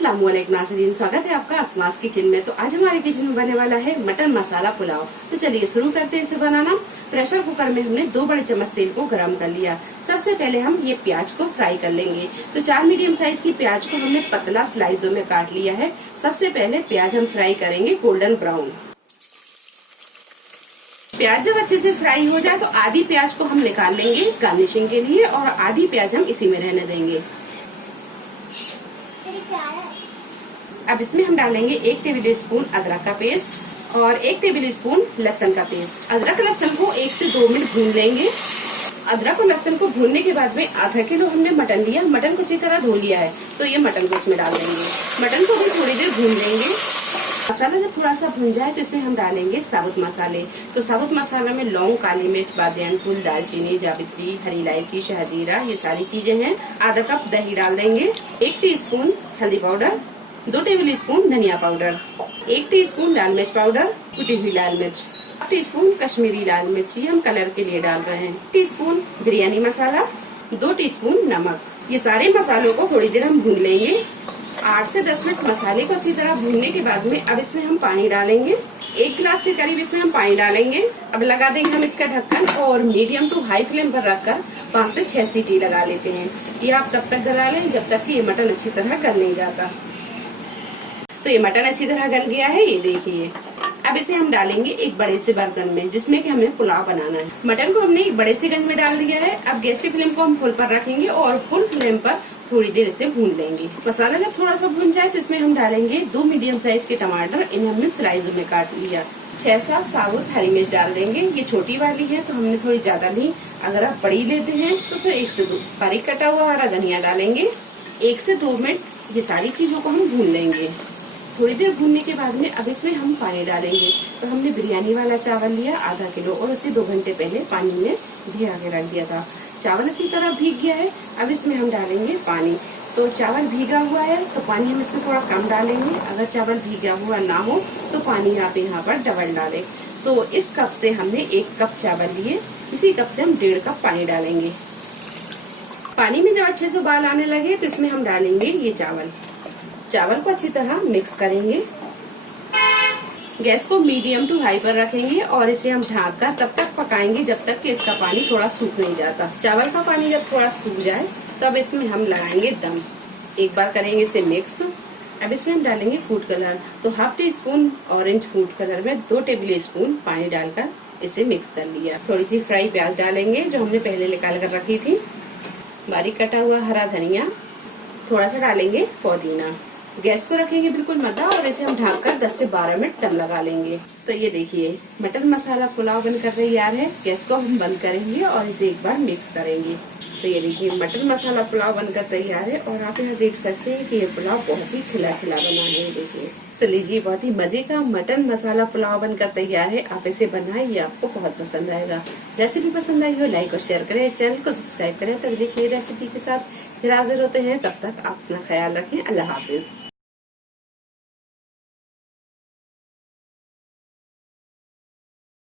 अस्सलामुअलैकुम नाज़रीन, स्वागत है आपका अस्मास किचन में। तो आज हमारे किचन में बनने वाला है मटन मसाला पुलाव। तो चलिए शुरू करते हैं इसे बनाना। प्रेशर कुकर में हमने 2 बड़े चम्मच तेल को गरम कर लिया। सबसे पहले हम ये प्याज को फ्राई कर लेंगे। तो 4 मीडियम साइज की प्याज को हमने पतला स्लाइसों में काट लिया है। सबसे पहले प्याज हम फ्राई करेंगे गोल्डन ब्राउन। प्याज जब अच्छे से फ्राई हो जाए तो आधी प्याज को हम निकाल लेंगे गार्निशिंग के लिए और आधी प्याज हम इसी में रहने देंगे। अब इसमें हम डालेंगे 1 टेबल स्पून अदरक का पेस्ट और 1 टेबल स्पून लहसुन का पेस्ट। अदरक लहसुन को 1 से 2 मिनट भून लेंगे। अदरक और लहसुन को भूनने के बाद में आधा किलो हमने मटन लिया। मटन को अच्छी तरह धो लिया है तो ये मटन को इसमें डाल देंगे। मटन को भी थोड़ी देर भून लेंगे। मसाला जब थोड़ा सा भुन जाए तो इसमें हम डालेंगे साबुत मसाले। तो साबुत मसाला में लौंग, काली मिर्च, बादियान फूल, दालचीनी, जावित्री, हरी इलायची, शाहजीरा, ये सारी चीजें हैं। आधा कप दही डाल देंगे। 1 टीस्पून हल्दी पाउडर, 2 टेबल स्पून धनिया पाउडर, 1 टीस्पून लाल मिर्च पाउडर, कुटी हुई लाल मिर्च, 1 टीस्पून कश्मीरी लाल मिर्च, ये हम कलर के लिए डाल रहे हैं, 1 टीस्पून बिरयानी मसाला, 2 टीस्पून नमक। ये सारे मसालों को थोड़ी देर हम भून लेंगे। 8 से 10 मिनट मसाले को अच्छी तरह भूनने के बाद में अब इसमें हम पानी डालेंगे। 1 गिलास के करीब इसमें हम पानी डालेंगे। अब लगा देंगे हम इसका ढक्कन और मीडियम टू हाई फ्लेम पर रखकर 5 से 6 सीटी लगा लेते हैं। ये आप तब तक गला लें जब तक कि ये मटन अच्छी तरह गल नहीं जाता। तो ये मटन अच्छी तरह गल गया है, ये देखिए। अब इसे हम डालेंगे एक बड़े से बर्तन में जिसमें कि हमें पुलाव बनाना है। मटन को हमने एक बड़े से गंज में डाल दिया है। अब गैस की फ्लेम को हम फुल पर रखेंगे और फुल फ्लेम पर थोड़ी देर इसे भून लेंगे। मसाला जब थोड़ा सा भून जाए तो इसमें हम डालेंगे 2 मीडियम साइज के टमाटर। इन्हें हमने स्लाइसों में काट लिया। 6-7 साबुत हरी मिर्च डाल देंगे। ये छोटी वाली है तो हमने थोड़ी ज्यादा ली। अगर आप बड़ी लेते हैं तो फिर 1 से 2 बारीक कटा हुआ हरा धनिया डालेंगे। 1 से 2 मिनट ये सारी चीजों को हम भून लेंगे। थोड़ी देर भूनने के बाद में अब इसमें हम पानी डालेंगे। तो हमने बिरयानी वाला चावल लिया आधा किलो और उसे 2 घंटे पहले पानी में भिगा के रख दिया था। चावल अच्छी तरह भीग गया है। अब इसमें हम डालेंगे पानी। तो चावल भीगा हुआ है तो पानी हम इसमें थोड़ा कम डालेंगे। अगर चावल भीगा हुआ ना हो तो पानी आप यहाँ पर डबल डालें। तो इस कप से हमने 1 कप चावल लिए, इसी कप से हम 1.5 कप पानी डालेंगे। पानी में जब अच्छे से उबाल आने लगे तो इसमें हम डालेंगे ये चावल को अच्छी तरह मिक्स करेंगे। गैस को मीडियम टू हाई पर रखेंगे और इसे हम ढककर तब तक पकाएंगे जब तक कि इसका पानी थोड़ा सूख नहीं जाता। चावल का पानी जब थोड़ा सूख जाए तब इसमें हम लगाएंगे दम। एक बार करेंगे इसे मिक्स। अब इसमें हम डालेंगे फूड कलर। तो 1/2 टीस्पून ऑरेंज फूड कलर में 2 टेबल स्पून पानी डालकर इसे मिक्स कर लिया। थोड़ी सी फ्राई प्याज डालेंगे जो हमने पहले निकाल कर रखी थी। बारीक कटा हुआ हरा धनिया, थोड़ा सा डालेंगे पुदीना। गैस को रखेंगे बिल्कुल मद्दा और इसे हम ढककर 10 से 12 मिनट दम लगा लेंगे। तो ये देखिए मटन मसाला पुलाव बनकर तैयार है। गैस को हम बंद करेंगे और इसे एक बार मिक्स करेंगे। तो ये देखिए मटन मसाला पुलाव बनकर तैयार है और आप यहाँ देख सकते हैं कि ये पुलाव बहुत ही खिला खिला बना है। देखिए तो लीजिए, बहुत ही मजे का मटन मसाला पुलाव बनकर तैयार है। आप इसे बनाइए, आपको बहुत पसंद आएगा। रेसिपी पसंद आई हो लाइक और शेयर करें, चैनल को सब्सक्राइब करें। तो अगली नई रेसिपी के साथ फिर हाजिर होते हैं। तब तक आप अपना ख्याल रखें। अल्लाह हाफिज।